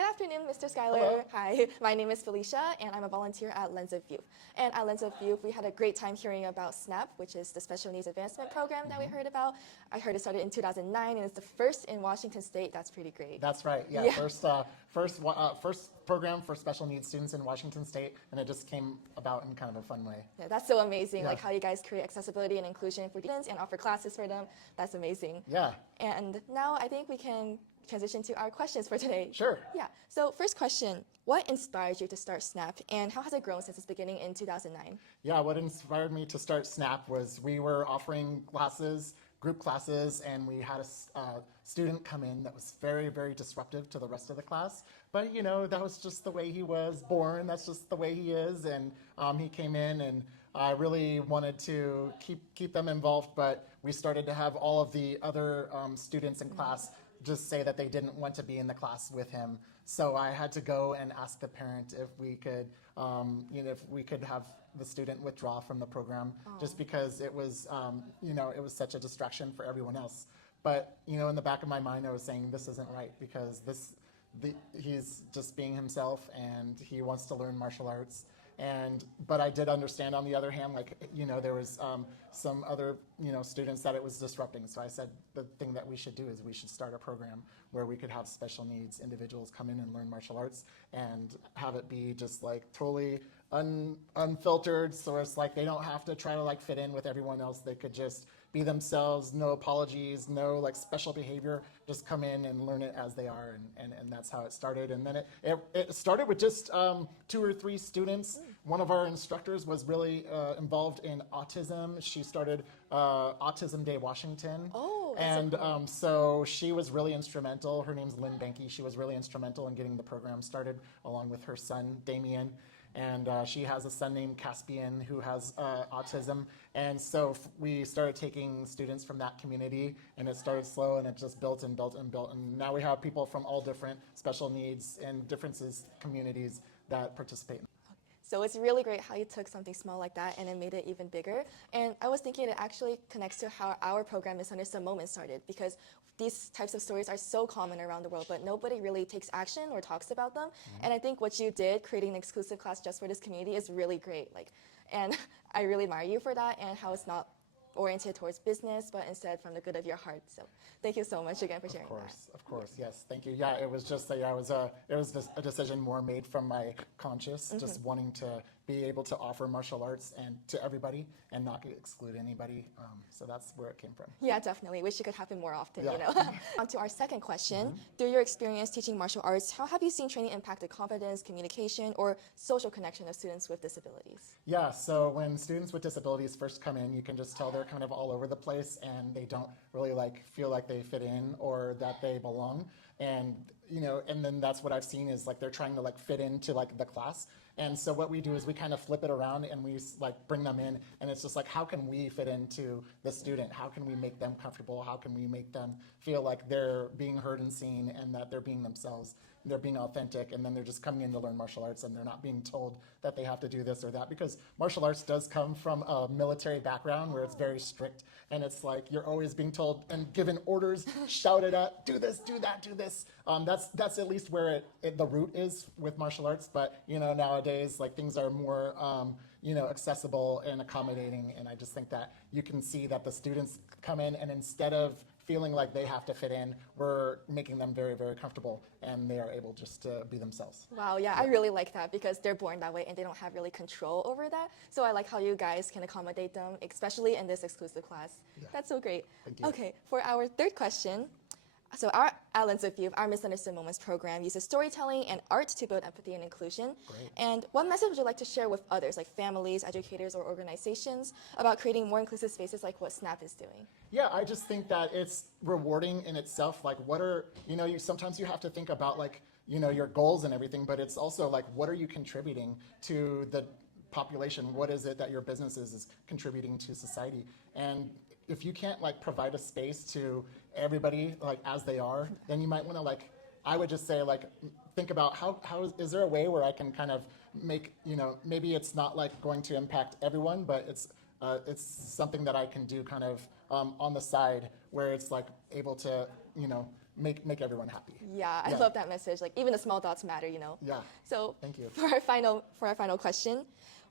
Good afternoon, Mr. Skyler. Hello. Hi, my name is Felicia, and I'm a volunteer at Lens of Youth. And at Lens of Youth, we had a great time hearing about SNAP, which is the Special Needs Advancement Program that we heard about. I heard it started in 2009, and it's the first in Washington State. That's pretty great. That's right. Yeah, Yeah. first program for special needs students in Washington State, and it just came about in kind of a fun way. Yeah, that's so amazing, Yeah. like how you guys create accessibility and inclusion for students and offer classes for them. That's amazing. Yeah. And now I think we can transition to our questions for today. Sure. Yeah. So first question, what inspired you to start SNAP, and how has it grown since its beginning in 2009? Yeah, what inspired me to start SNAP was we were offering classes, group classes, and we had a student come in that was very, very disruptive to the rest of the class. But that was just the way he was born. That's just the way he is. And he came in, and I really wanted to keep them involved. But we started to have all of the other students in class just say that they didn't want to be in the class with him. So I had to go and ask the parent if we could, if we could have the student withdraw from the program, just because it was, it was such a distraction for everyone else. But in the back of my mind, I was saying this isn't right, because he's just being himself, and he wants to learn martial arts. But I did understand, on the other hand, there was some other students that it was disrupting. So I said the thing that we should do is we should start a program where we could have special needs individuals come in and learn martial arts, and have it be just like totally unfiltered. So it's like they don't have to try to fit in with everyone else. They could just be themselves, no apologies, no special behavior, just come in and learn it as they are, and that's how it started. And then it started with just 2 or 3 students. One of our instructors was really involved in autism. She started Autism Day Washington. Oh, that's and so cool. So she was really instrumental. Her name's Lynn Benke. She was really instrumental in getting the program started, along with her son, Damien. And she has a son named Caspian who has autism. And so we started taking students from that community, and it started slow, and it just built and built and built. And now we have people from all different special needs and differences communities that participate. So it's really great how you took something small like that and it made it even bigger. And I was thinking it actually connects to how our program Miss Under Some Moments started, because these types of stories are so common around the world, but nobody really takes action or talks about them. And I think what you did, creating an exclusive class just for this community, is really great. And I really admire you for that, and how it's not oriented towards business, but instead from the good of your heart. So thank you so much again for sharing that. Of course, yes, thank you. Yeah, it was just it was just a decision more made from my conscience, just wanting to be able to offer martial arts and to everybody and not exclude anybody. So that's where it came from. Yeah, definitely. Wish it could happen more often, Yeah. On to our second question. Through your experience teaching martial arts, how have you seen training impact the confidence, communication, or social connection of students with disabilities? Yeah, so when students with disabilities first come in, you can just tell they're kind of all over the place, and they don't really feel like they fit in or that they belong. And and then that's what I've seen is they're trying to fit into the class. And so what we do is we kind of flip it around, and we bring them in, and it's just how can we fit into the student? How can we make them comfortable? How can we make them feel like they're being heard and seen, and that they're being themselves, they're being authentic, and then they're just coming in to learn martial arts, and they're not being told that they have to do this or that, because martial arts does come from a military background where it's very strict, and it's you're always being told and given orders, shouted at, do this, do that, do this. That's at least where the root is with martial arts, but nowadays things are more accessible and accommodating, and I just think that you can see that the students come in, and instead of feeling like they have to fit in, we're making them very, very comfortable, and they are able just to be themselves. Wow, yeah, I really like that, because they're born that way and they don't have really control over that. So I like how you guys can accommodate them, especially in this exclusive class. Yeah. That's so great. Thank you. Okay, for our third question. So our at Lens of Youth, our Misunderstood Moments program uses storytelling and art to build empathy and inclusion. Great. And what message would you like to share with others, like families, educators, or organizations, about creating more inclusive spaces like what SNAP is doing? Yeah, I just think that it's rewarding in itself. What are, sometimes you have to think about your goals and everything, but it's also what are you contributing to the population? What is it that your business is contributing to society? And if you can't provide a space to everybody as they are, then you might want to I would just say think about how is there a way where I can kind of make maybe it's not going to impact everyone, but it's something that I can do kind of on the side, where it's able to make everyone happy. Yeah, I love that message. Like even the small dots matter, you know. Yeah. So Thank you. For our final question,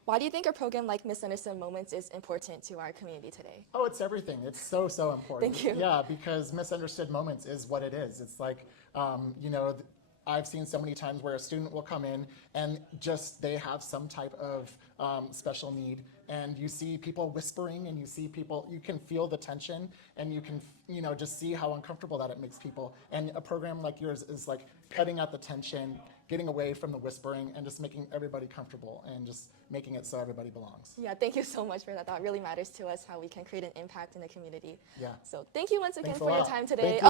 why do you think a program like Misunderstood Moments is important to our community today? Oh, it's everything. It's so, so important. Thank you. Yeah, because misunderstood moments is what it is. It's like, you know, I've seen so many times where a student will come in and just they have some type of special need, and you see people whispering, and you see people, you can feel the tension, and you can, you know, just see how uncomfortable that it makes people. And a program like yours is like cutting out the tension, getting away from the whispering, and just making everybody comfortable and just making it so everybody belongs. Yeah, thank you so much for that. That really matters to us, how we can create an impact in the community. Yeah. So thank you once again Thanks a for your lot. time Thank today. you.